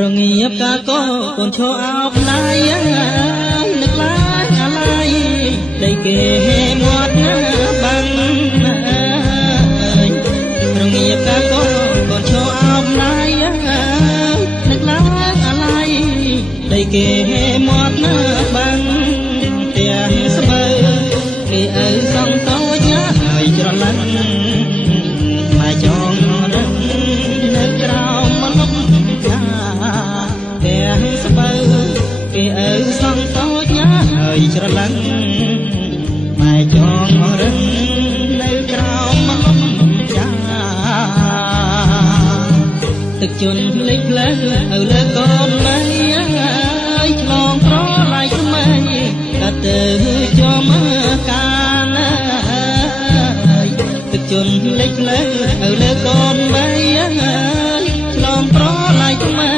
រងាបកាកោកូនឈរអោបណៃនឹកឡាយអាឡៃដីគេមាត់ណាបាំងរងាបកាកោកូនឈរអោបណៃនឹកឡាយអាឡៃដីគេមាត់ណាបាំងទាំងស្បើគេអើសងតូចណាហើយច្រឡឹងមកចងរឹងនៅក្រោមមកលុបចាទាំងស្បើគេអើសងតូចណាហើយច្រឡឹងមកចងរឹងនៅក្រោមមកលុបចាទឹកជន់ភ្លេចផ្លែទៅលើកូនម៉ែហើយឆ្លងប្រឡាយថ្មីក៏ទៅចូលមកកាណាទឹកជន់ភ្លេចផ្លែទៅលើកូនម៉ែហើយឆ្លងប្រឡាយថ្មី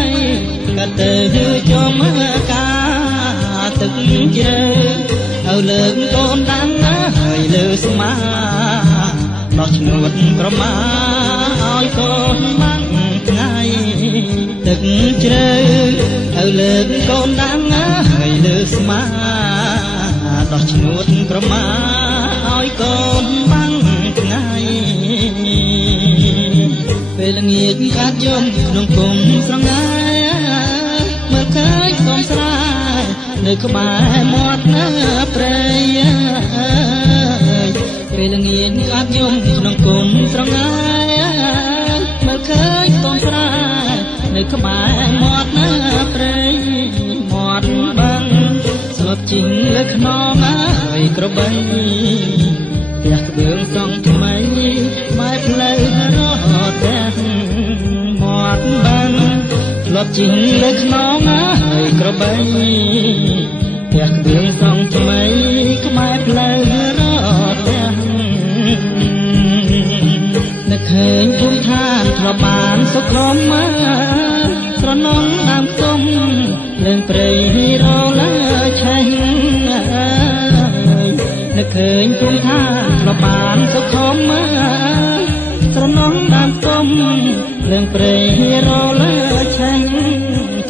ក៏ទៅចូលមកកាទឹកជ្រៅទៅលើកូនដាំណាហើយលើស្មាដោះឈ្នួតប្រមាឲ្យកូនបានថ្ងៃទឹកជ្រៅទៅលើកូនដាំណាហើយលើស្មាដោះឈ្នួតប្រមាឲ្យកូនបានថ្ងៃពេលល្ងាចកាត់យំក្នុងគុំស្រងាយមើលឃើញកូនស្រែនៅក្បែរមាត់ណាព្រៃពេលល្ងាចកាត់យំក្នុងគុំស្រងាយមើលឃើញកូនស្រែនៅក្បែរមាត់ណាព្រៃមាត់បាំងស្លុតជីងលើខ្នងហើយក្របីផ្ទះក្បឿងសង់ថ្មីម៉ែផ្លូវរត់ផ្ទះមាត់បាំងស្លុតជីងលើខ្នងហើយក្របីផ្ទះក្បឿងសង់ថ្មីខ្មែរផ្លូវរត់ផ្ទះនឹកឃើញភូមិឋានធ្លាប់បានសុខុមស្រណងដើមខ្ទុំលើងព្រៃរលើឆេះនឹកឃើញភូមិឋានធ្លាប់បានសុខុមស្រណងដើមខ្ទុំលើងព្រៃរលើឆេះ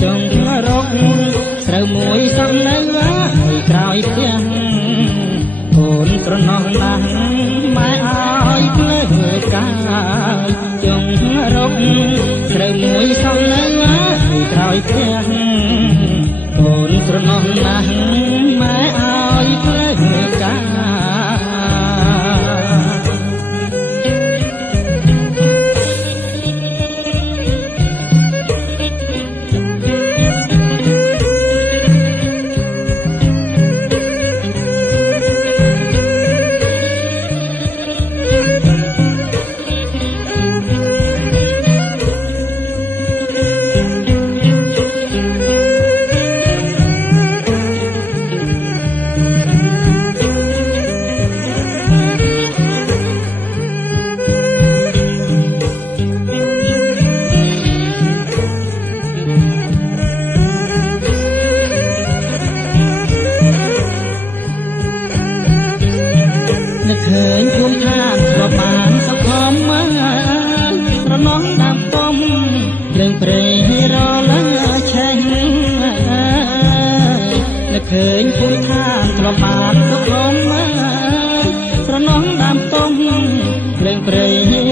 ចង់រកស្រូវមួយសំនៅហើយក្រោយផ្ទះកូនស្រណោះណាស់ម៉ែឲ្យភ្លើកាយចង់រកស្រូវមួយសំនៅហើយក្រោយផ្ទះកូនស្រណោះណាស់ម៉ែឲ្យភ្លើកាយឃើញភូមិឋានធ្លាប់បានសុខុមស្រណោះដើមទុំភ្លើងព្រៃរលើឆេះនឹកឃើញភូមិឋានធ្លាប់បានសុខុមស្រណោះដើមទុំភ្លើងព្រៃ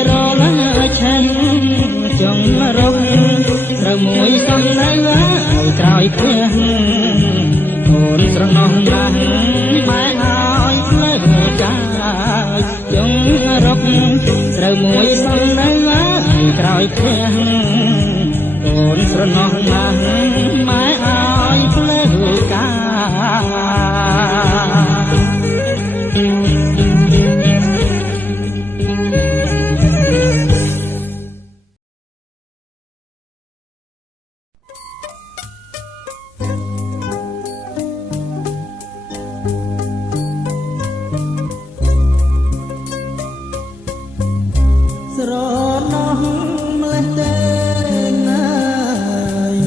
រលើឆេះចង់រកត្រូវមួយសំនៅឲ្យក្រោយផ្ទះកូនស្រណោះណាស់ម៉ែឲ្យភ្លើកាយចង់រកត្រូវមួយសំនៅឲ្យក្រោយផ្ទះកូនស្រណោះណាស់ម៉ែឲ្យភ្លើកាស្រណោះម្លេះទេណាយ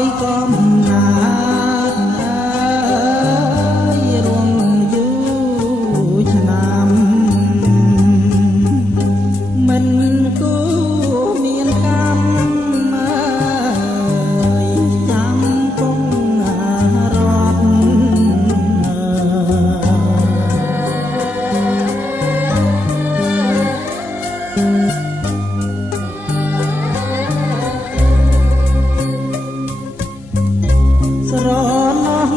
យកំណាតរួងយូរឆ្នាំមិនគូមានកម្មចាំគង់រត់ស្រណោះ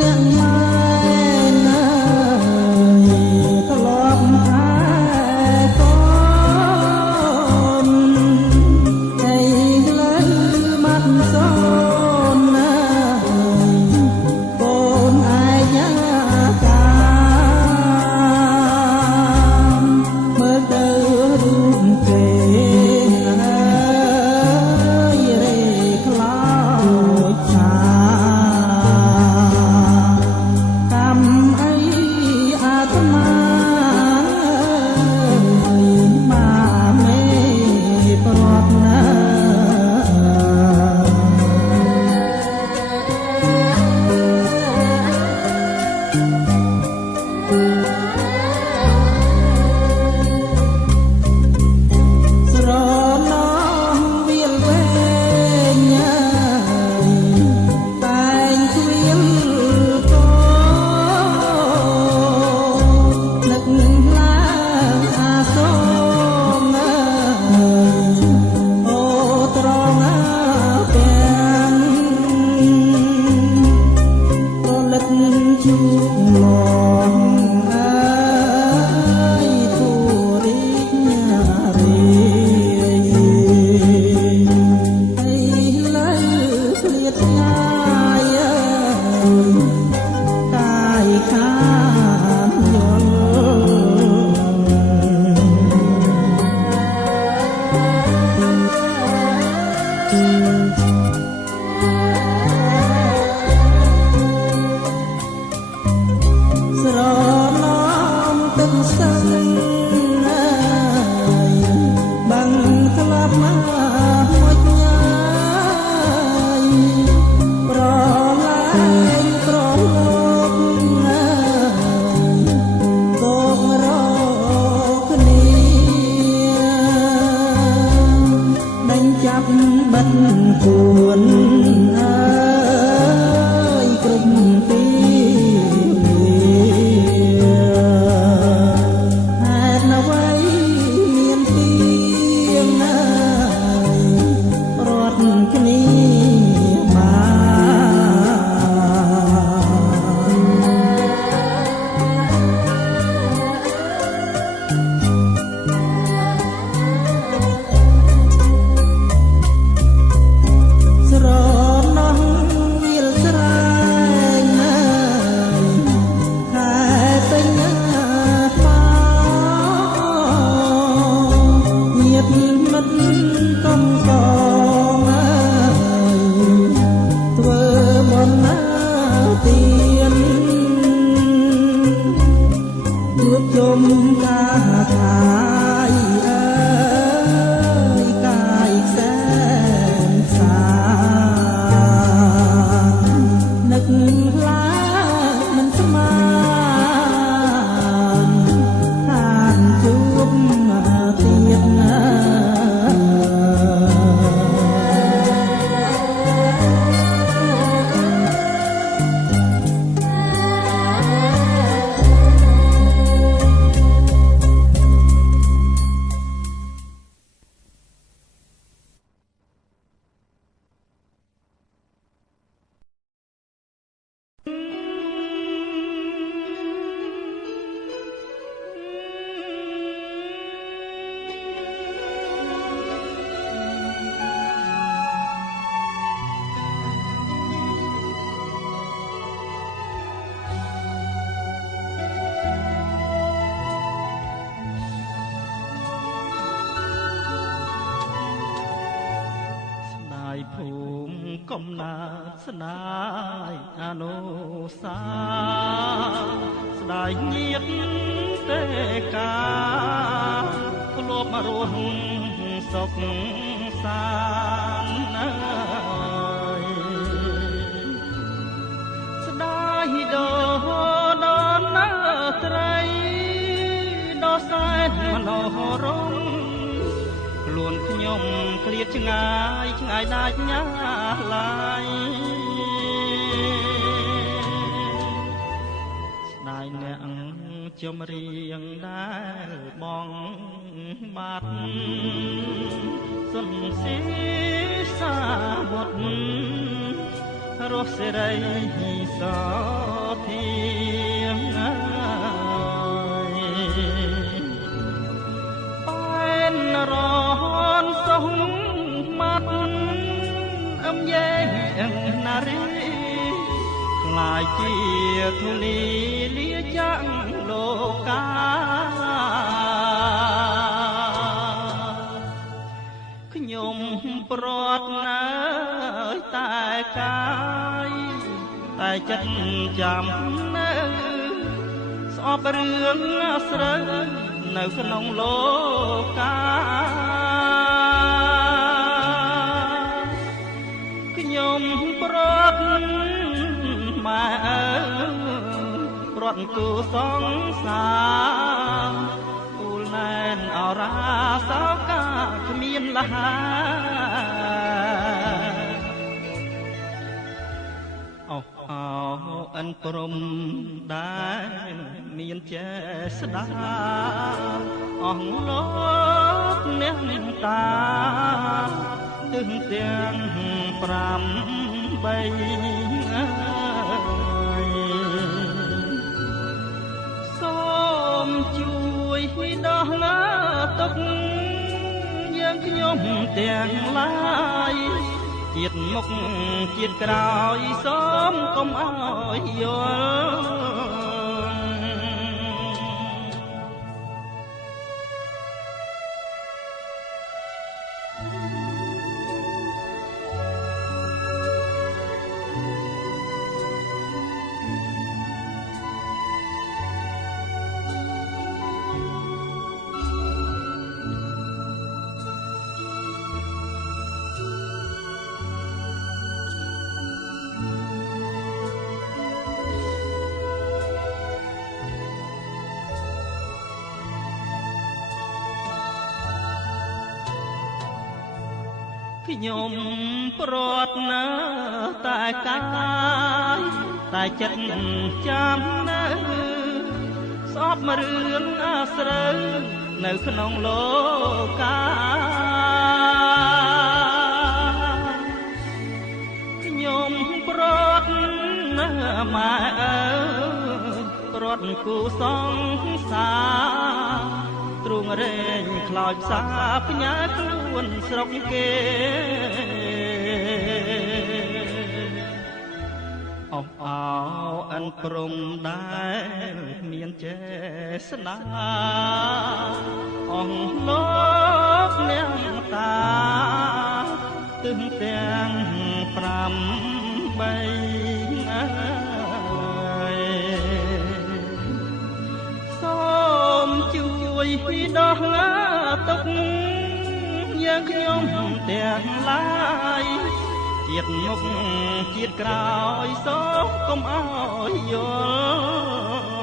អ្នកម៉ែណាធ្លាប់ថែកូនให้លើមាត់សូនណាកូនអាយាកាមើលទៅរូបគេរេខ្លោចឆាកម្មអីអាត្មាបាមេប្រត់ណាស្រណោះវាលវែងតែងគ្វាលកោនឹកឡើងអាសូមអូត្រង់ទាំងរលឹកជួបមកអើយធូរីញ៉ារីให้លើឃ្លាតឆ្ងាយកាយខានយល់ស្រណោមទឹកស្ទឹងបាំងធ្លាប់មកមួយញ៉ាយប្រឡែងប្រឡប់កោករកគ្នាដេញចាប់បិទគួនអើយគ្រប់ទីហេតុអ្វីមានទៀងណាយរត់គ្នាបានស្រណោះវាលស្រែងណាយហេតុញ៉ាមកញាតិមិត្តកំកងអើយធ្វើបុណ្យណាទៀនជួបជុំការខាយអើយកាយសែនសានឹកឡើងមិនស្មានខានជួបទៀតណា កំណើតស្នាយអនុសាស្ដាយញាតទេកាធ្លាប់មករស់សុខសាន្តអើយ ណោរងខ្លួនខ្ញុំឃ្លាតឆ្ងាយឆ្ងាយដាច់ញ៉ាឡាយស្ដាយអ្នកចំរៀងដែលបងបាត់សុនសេសាវត្តរស់សេរីសធាងបែនរនសុំមាត់អឹមយេណារីខ្លាយជាធូលីលាចាំងលោកកាខ្ញុំប្រត់ណាស់តែកាយតែចិត្តចាំនៅស្អប់រឿងស្រូវនៅក្នុងលោកកាខ្ញុំប្រត់ម៉ែប្រត់គូសង្សារពូលណែនអរាសោកាគ្មានលហាអិនព្រំដែលមានចេស្តាអស់លោកអ្នកតាទឹងទាំង5 3សូមជួយដោះណាទុកយើងខ្ញុំទាំងឡាយជាតិមុខជាតិក្រោយសូមកុំអើយយល់ខ្ញុំប្រត់ណាតែកាយតែចិត្តចាំនៅស្អប់រឿងអាស្រូវនៅក្នុងលោកកាខ្ញុំប្រត់ណាម៉ែអើប្រត់គូសង្សារទ្រូងរែងខ្លោចផ្សាផ្ញើខ្លួនស្រុកគេអោអិនព្រំដែលមានចេស្តាអស់លោកអ្នកតាទឹងទាំង5 3សូមជួយដោះទុកយើងខ្ញុំទាំងឡាយជាតិមុខជាតិក្រោយសូមកុំអើយយល់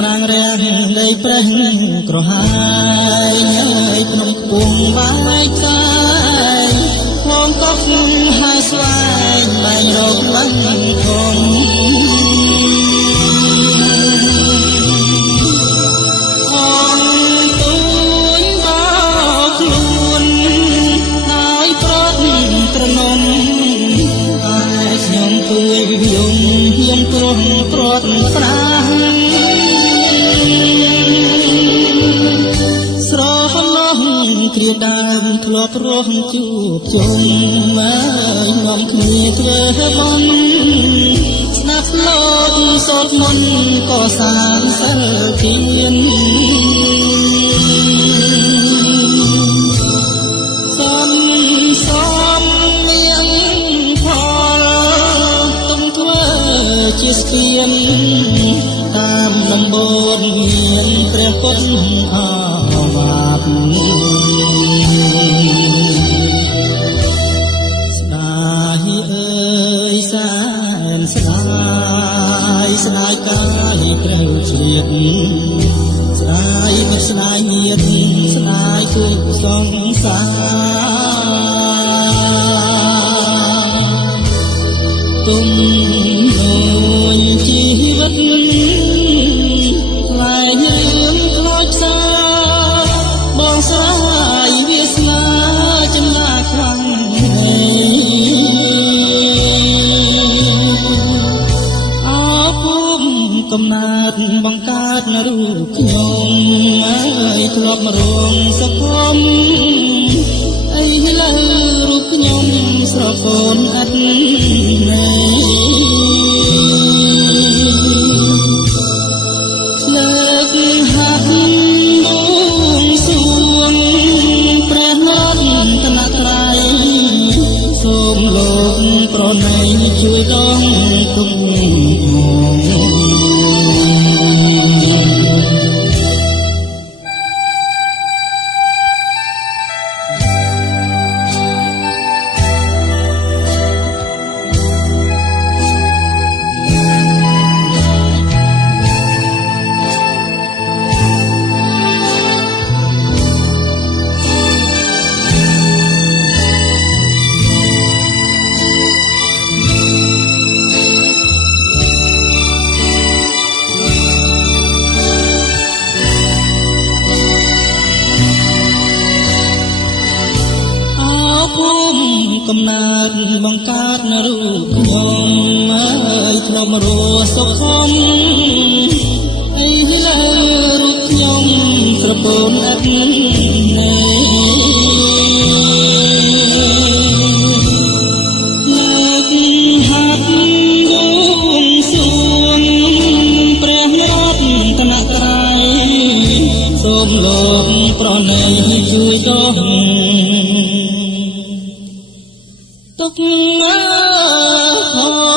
ប្រាំងរាំងដីប្រេះក្រហាយញ៉ៃភ្នំពុំបាយកាយហងកប់ហើយស្វែងបែងរកបាញ់ធំអងទួញបោខ្លួនហើយប្រត់ត្រនំតែខ្ញុំទួយយំខ្ញុំក្រុមប្រត់ មធ្លាប់រស់ជួបជុំហើយនាំគ្នាធ្វើបុណ្យស្ដាប់លោកសូត្រមន្តក៏សាងសិលទានសំសំមានផលទុំធ្វើជាស្ពានតាមដំបូលមានព្រះពុទ្ធអវាទស្ដាយអើយសែនស្ដាយស្ដាយកាយព្រះជាតិស្ដាយមិត្តស្ដាយញាតិស្ដាយទុកសង្សារទុំដូចជីវិតថ្លៃរឿងខ្លោចផ្សាបងស្រាយវាសនាចំណាខ្លាំងអពុំកំណើតបង្កើតរូបខ្ញុំហើយធ្លាប់រងសកុំអីលើរូបខ្ញុំស្រកូនអត់ណែលើកហាត់បួងសួងព្រះរតនត្រ័យសូមលោកប្រណីជួយដងទុំកំណើតបង្កើតរូបខ្ញុំហើយធ្លាប់រស់សុខំអីលើរូបខ្ញុំស្រពូនអត់ណែលើកហាត់បួងសួងព្រះរតនត្រ័យសូមលោកប្រណីជួយដកទុកមក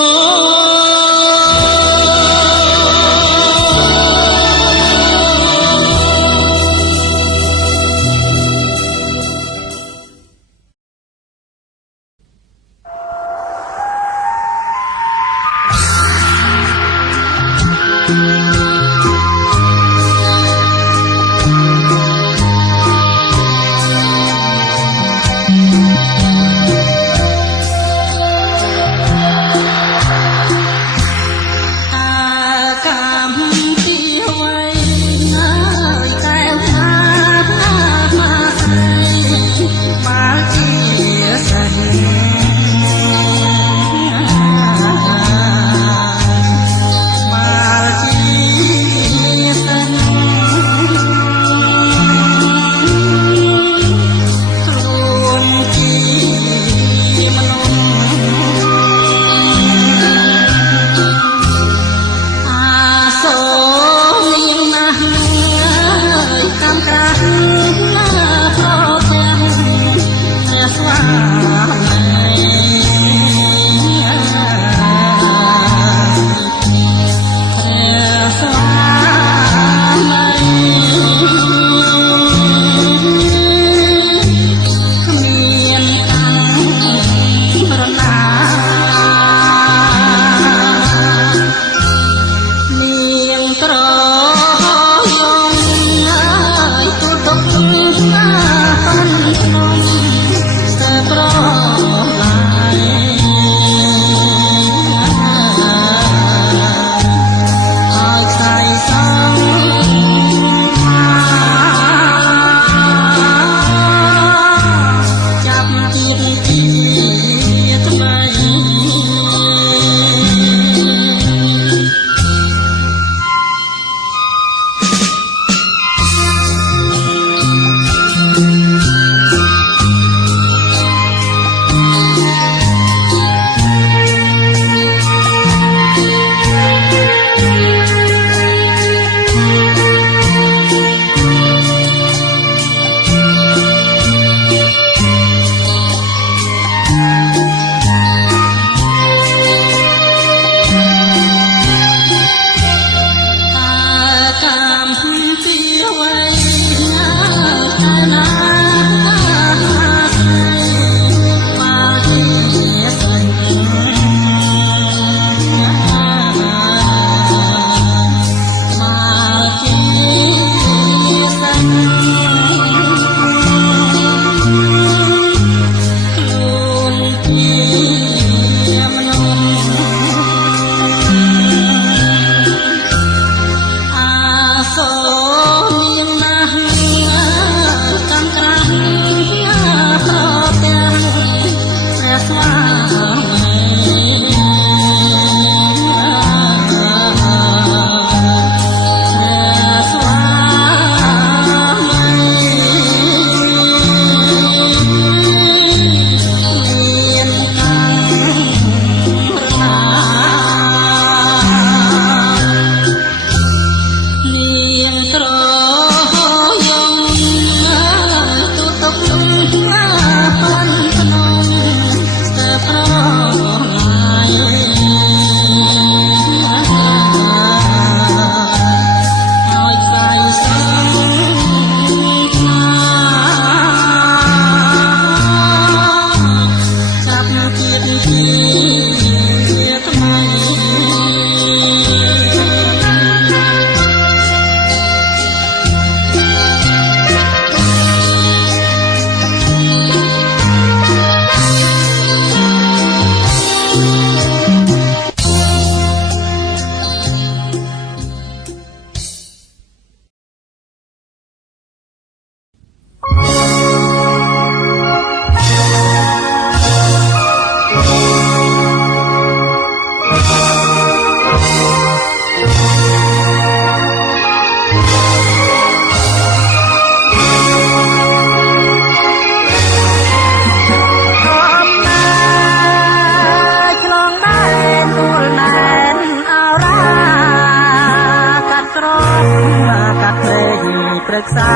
ศึกษา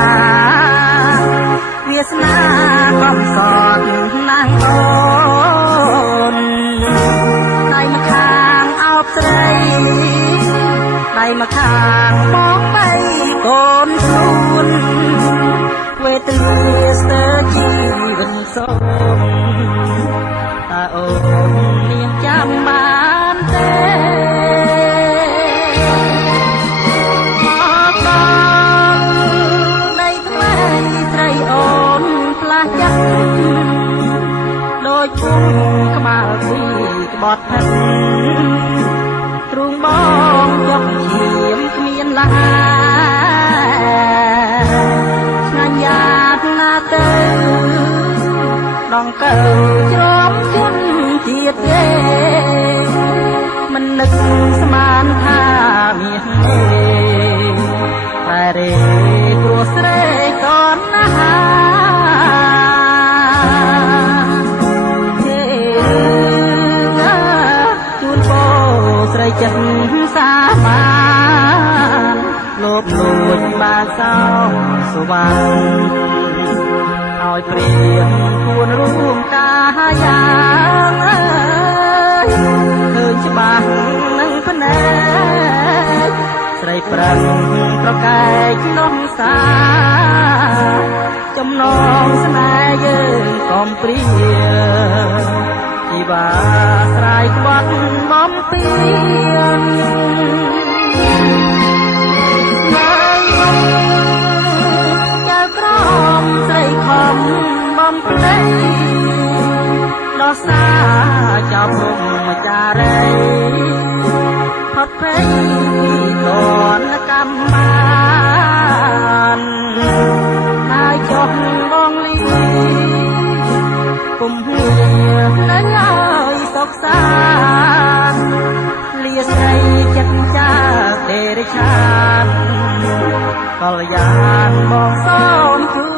វាសនាកំសត់ណាងអូនដៃម្ខាងអោបស្រីដៃម្ខាងមកបីកូនខ្លួនវេទនាស្ទើរជីវិតសូមតើអូនមានចាំបានទេដូចពុំក្បាលពីក្បត់ផិនទ្រូងបងយកឈាមគ្មានឡាឆ្ងាញ់យ៉ាងណាទៅដងកើជ្រាំជន់ទៀតទេមិននឹកស្មានថាមានទេតែរេព្រោះស្រេកកូនណាស្រីចិត្តសាបានលោបលួចបានសោសុវណ្ណឲ្យព្រៀងពួនរួមកាយ៉ាងអើយឃើញច្បាស់នឹងភ្នែកស្រីប្រឹងប្រកែកក្នុងសាចំណងស្នេហ៍យើងកំព្រាជីវាស្រ័យក្បត់បំពេញចៅក្រមស្រីខំបំភ្លេចដោះសារចោលព្រំចារីផុតភ័យពីតនកម្មបានហើយចុះបងលីពុំហ៊ាននៅឲ្យសុខសាន្តលាស្រីចិត្តចាដេរឆានកលយានបងសូមជូន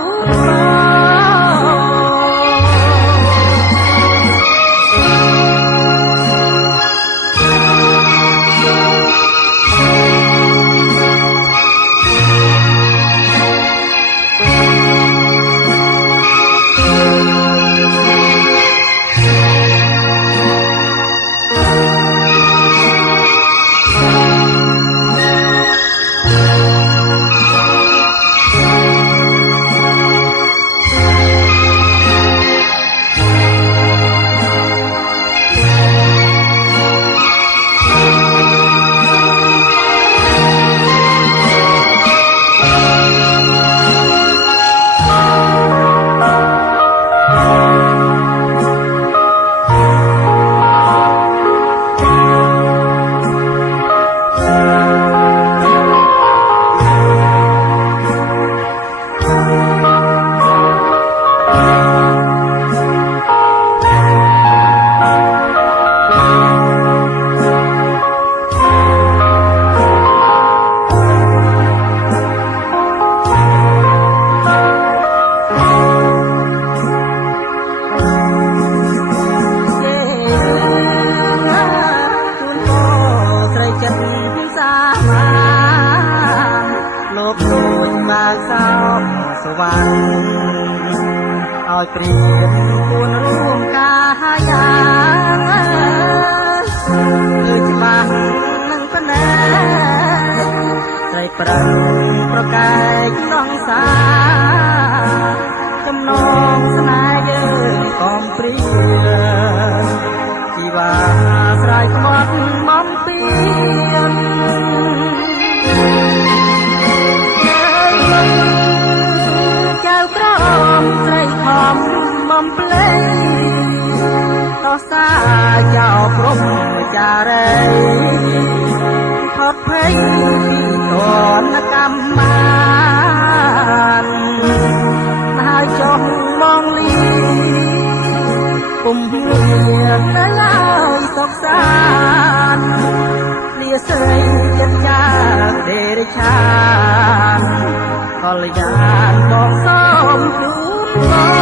ឲ្យព្រៀងពួនរួមកាយ៉ាងគឺច្បាស់នឹងប៉ុណ្ណេះស្រីប្រឹងប្រកែកក្នុងសាចំណងស្នេហ៍យើងកំព្រាជីវាស្រ័យក្បត់បំពេញចៅក្រមស្រីខំបំភ្លេចតោះសាចោលព្រំចារីផុតភ័យពីតនកម្មបានហើយចុះមងលីពុំមាននៅឲ្យសុខសាន្តលាស្រីចិត្តចាដេរឆានកលយានបងសូមជូន